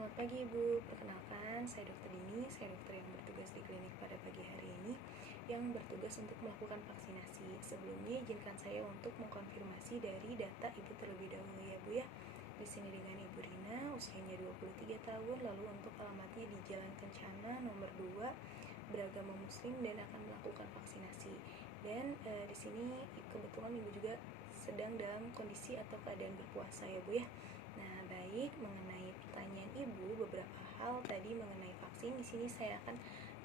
Selamat pagi Ibu, perkenalkan saya Dr. Dini, saya dokter yang bertugas di klinik pada pagi hari ini yang bertugas untuk melakukan vaksinasi. Sebelumnya izinkan saya untuk mengkonfirmasi dari data Ibu terlebih dahulu ya Bu ya. Di sini dengan Ibu Rina, usianya 23 tahun, lalu untuk alamatnya di Jalan Kencana nomor 2, beragama muslim dan akan melakukan vaksinasi. Dan di sini kebetulan Ibu juga sedang dalam kondisi atau keadaan berpuasa ya Bu ya. Nah, baik, mengenai pertanyaan Ibu beberapa hal tadi mengenai vaksin, di sini saya akan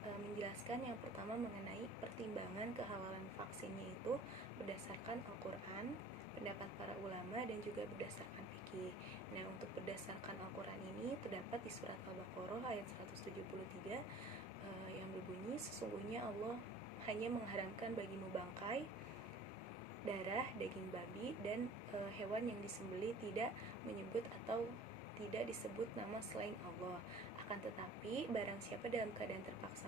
menjelaskan yang pertama mengenai pertimbangan kehalalan vaksinnya itu berdasarkan Al-Qur'an, pendapat para ulama dan juga berdasarkan fikih. Nah, untuk berdasarkan Al-Qur'an ini terdapat di surat Al-Baqarah ayat 173 yang berbunyi, sesungguhnya Allah hanya mengharamkan bagimu bangkai, darah, daging babi, dan hewan yang disembelih tidak menyebut atau tidak disebut nama selain Allah. Akan tetapi, barang siapa dalam keadaan terpaksa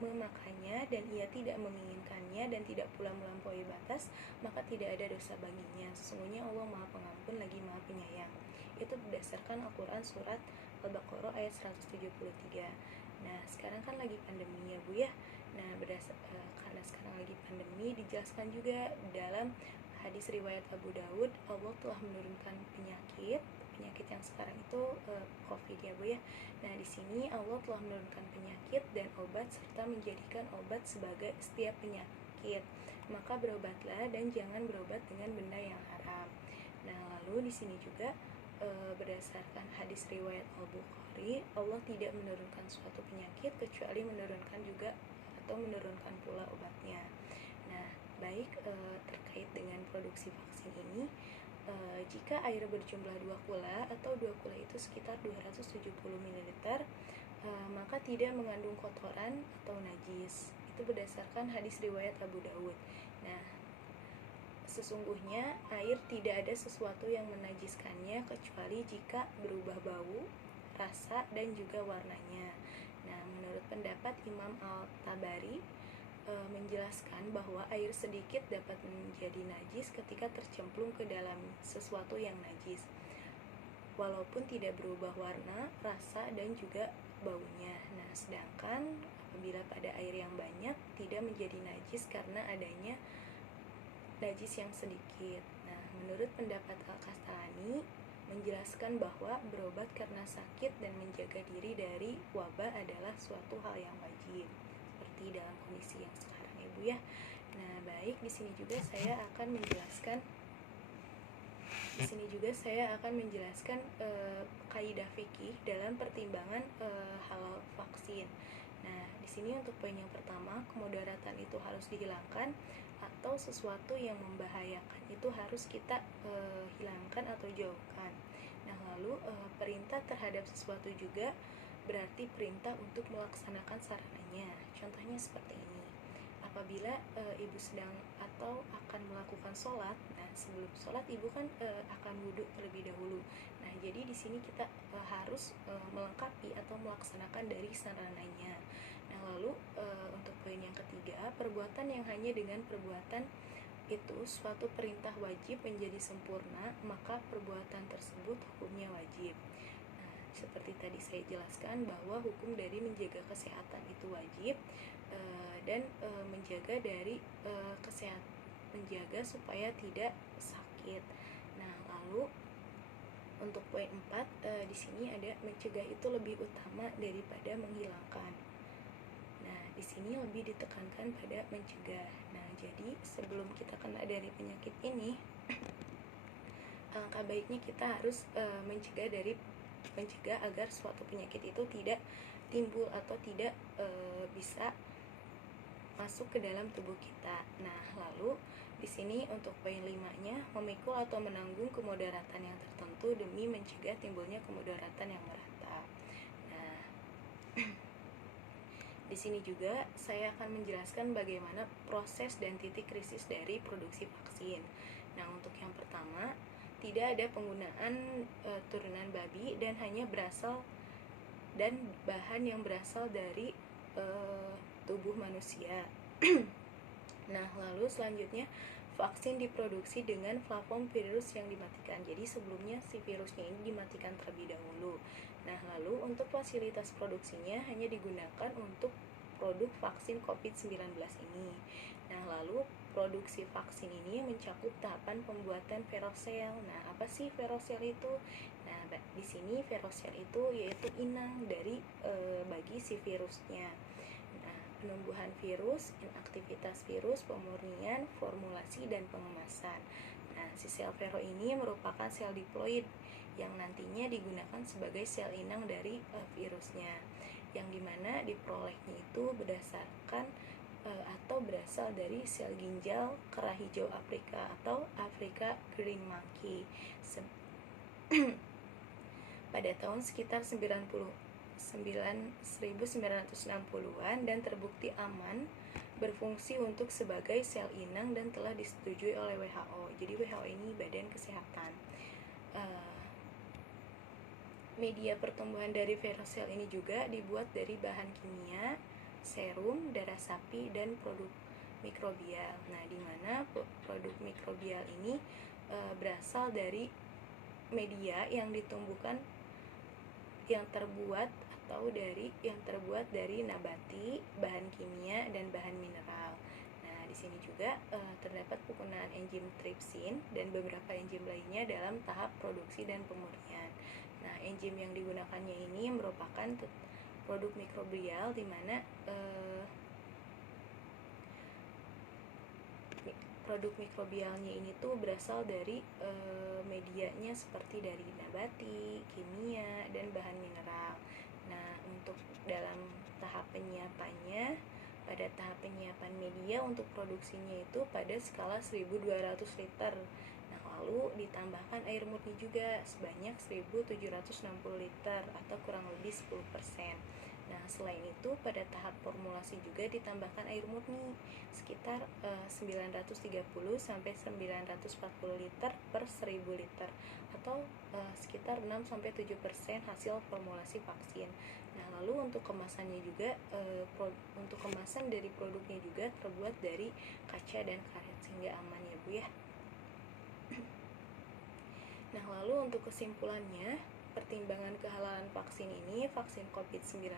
memakannya dan ia tidak menginginkannya dan tidak pula melampaui batas, maka tidak ada dosa baginya. Sesungguhnya Allah Maha Pengampun lagi Maha Penyayang. Itu berdasarkan Al-Quran surat Al-Baqarah ayat 173. Nah, sekarang kan lagi pandemi ya Bu ya. Nah, karena sekarang lagi pandemi, dijelaskan juga dalam hadis riwayat Abu Daud, Allah telah menurunkan penyakit yang sekarang itu COVID ya Bu ya. Nah, di sini Allah telah menurunkan penyakit dan obat serta menjadikan obat sebagai setiap penyakit. Maka berobatlah dan jangan berobat dengan benda yang haram. Nah, lalu di sini juga berdasarkan hadis riwayat Al-Bukhari, Allah tidak menurunkan suatu penyakit kecuali menurunkan juga atau menurunkan pula obatnya. Nah, baik, terkait dengan produksi vaksin ini, jika air berjumlah 2 kula atau 2 kula itu sekitar 270 ml, maka tidak mengandung kotoran atau najis. Itu berdasarkan hadis riwayat Abu Daud. Nah, sesungguhnya air tidak ada sesuatu yang menajiskannya kecuali jika berubah bau, rasa, dan juga warnanya. Nah, menurut pendapat Imam Al-Tabari menjelaskan bahwa air sedikit dapat menjadi najis ketika tercemplung ke dalam sesuatu yang najis, walaupun tidak berubah warna, rasa, dan juga baunya. Nah, sedangkan apabila pada air yang banyak tidak menjadi najis karena adanya najis yang sedikit. Nah, menurut pendapat Al-Kastalani menjelaskan bahwa berobat karena sakit dan menjaga diri dari wabah adalah suatu hal yang wajib, seperti dalam kondisi yang sekarang ya Bu ya. Nah, baik, di sini juga saya akan menjelaskan kaidah fikih dalam pertimbangan halal vaksin. Nah, di sini untuk poin yang pertama, kemudaratan itu harus dihilangkan atau sesuatu yang membahayakan itu harus kita hilangkan atau jauhkan. Nah, lalu perintah terhadap sesuatu juga berarti perintah untuk melaksanakan sarananya. Contohnya seperti ini. Apabila ibu sedang atau akan melakukan sholat, nah sebelum sholat ibu kan akan wudhu terlebih dahulu. Nah, jadi di sini kita harus melengkapi atau melaksanakan dari sarananya. Nah, lalu untuk poin yang ketiga, perbuatan yang hanya dengan perbuatan itu suatu perintah wajib menjadi sempurna, maka perbuatan tersebut hukumnya wajib. Nah, seperti tadi saya jelaskan bahwa hukum dari menjaga kesehatan itu wajib, dan menjaga dari menjaga supaya tidak sakit. Nah, lalu untuk poin 4, di sini ada mencegah itu lebih utama daripada menghilangkan. Nah, di sini lebih ditekankan pada mencegah. Nah, jadi sebelum kita kena dari penyakit ini, alangkah baiknya kita harus mencegah agar suatu penyakit itu tidak timbul atau tidak bisa masuk ke dalam tubuh kita. Nah, lalu di sini untuk poin 5-nya, memikul atau menanggung kemudaratan yang tertentu demi mencegah timbulnya kemudaratan yang merata. Nah, di sini juga saya akan menjelaskan bagaimana proses dan titik krisis dari produksi vaksin. Nah, untuk yang pertama, tidak ada penggunaan turunan babi dan hanya berasal dan bahan yang berasal dari tubuh manusia. Nah, lalu selanjutnya vaksin diproduksi dengan flavom virus yang dimatikan. Jadi sebelumnya si virusnya ini dimatikan terlebih dahulu. Nah, lalu untuk fasilitas produksinya hanya digunakan untuk produk vaksin COVID-19 ini. Nah, lalu produksi vaksin ini mencakup tahapan pembuatan verosel. Nah, apa sih verosel itu? Nah, di sini verosel itu yaitu inang dari bagi si virusnya. Nah, penumbuhan virus, inaktivitas virus, pemurnian, formulasi, dan pengemasan. Nah, si sel vero ini merupakan sel diploid yang nantinya digunakan sebagai sel inang dari virusnya, yang dimana diperolehnya itu berdasarkan atau berasal dari sel ginjal kera hijau Afrika atau Afrika Green Monkey pada tahun sekitar 1960-an dan terbukti aman berfungsi untuk sebagai sel inang dan telah disetujui oleh WHO. Jadi WHO ini Badan Kesehatan. Media pertumbuhan dari verosel ini juga dibuat dari bahan kimia, serum, darah sapi, dan produk mikrobial. Nah, di mana produk mikrobial ini berasal dari media yang ditumbuhkan yang terbuat dari nabati, bahan kimia, dan bahan mineral. Nah, di sini juga terdapat penggunaan enzim tripsin dan beberapa enzim lainnya dalam tahap produksi dan pemurnian. Nah, enzim yang digunakannya ini merupakan produk mikrobial di mana produk mikrobialnya ini tuh berasal dari medianya seperti dari nabati, kimia, dan bahan mineral. Nah, untuk dalam tahap penyiapannya, pada tahap penyiapan media untuk produksinya itu pada skala 1200 liter. Nah, lalu ditambahkan air murni juga sebanyak 1760 liter atau kurang lebih 10%. Nah, selain itu pada tahap formulasi juga ditambahkan air murni sekitar 930 sampai 940 liter per 1000 liter atau sekitar 6 sampai 7% hasil formulasi vaksin. Nah, lalu untuk kemasannya juga untuk kemasan dari produknya juga terbuat dari kaca dan karet sehingga aman ya Bu ya. Nah, lalu untuk kesimpulannya, pertimbangan kehalalan vaksin ini, vaksin COVID-19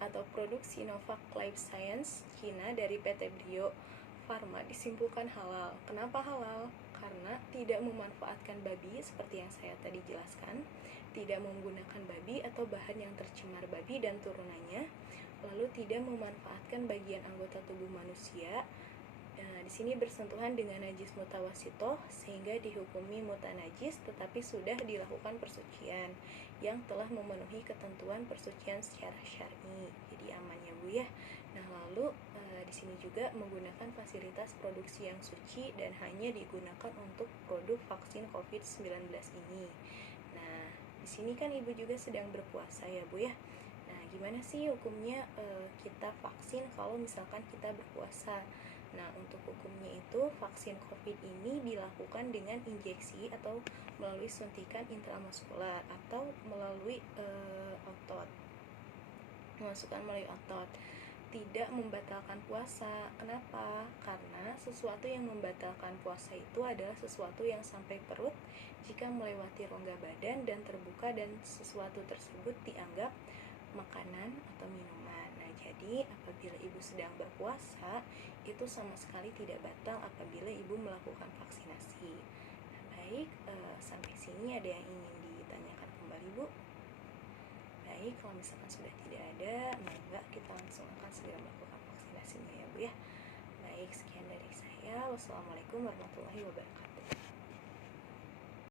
atau produk Sinovac Life Science Cina dari PT Bio Farma disimpulkan halal. Kenapa halal? Karena tidak memanfaatkan babi seperti yang saya tadi jelaskan, tidak menggunakan babi atau bahan yang tercemar babi dan turunannya, lalu tidak memanfaatkan bagian anggota tubuh manusia. Nah, di sini bersentuhan dengan najis mutawasitoh sehingga dihukumi mutanajis, tetapi sudah dilakukan persucian yang telah memenuhi ketentuan persucian secara syar'i. Jadi aman ya Bu ya. Nah, lalu di sini juga menggunakan fasilitas produksi yang suci dan hanya digunakan untuk produk vaksin COVID-19 ini. Nah, di sini kan Ibu juga sedang berpuasa ya Bu ya. Nah, gimana sih hukumnya kita vaksin kalau misalkan kita berpuasa? Nah, untuk hukumnya itu vaksin COVID ini dilakukan dengan injeksi atau melalui suntikan intramuskular atau melalui otot. Memasukkan melalui otot. Tidak membatalkan puasa. Kenapa? Karena sesuatu yang membatalkan puasa itu adalah sesuatu yang sampai perut jika melewati rongga badan dan terbuka dan sesuatu tersebut dianggap makanan atau minuman. Nah, jadi apabila Ibu sedang berpuasa, itu sama sekali tidak batal apabila Ibu melakukan vaksinasi. Nah, baik, sampai sini ada yang ingin ditanyakan kembali Bu? Baik, kalau misalkan sudah tidak ada, maka kita langsung akan segera melakukan vaksinasinya ya Bu ya. Baik, sekian dari saya. Wassalamualaikum warahmatullahi wabarakatuh.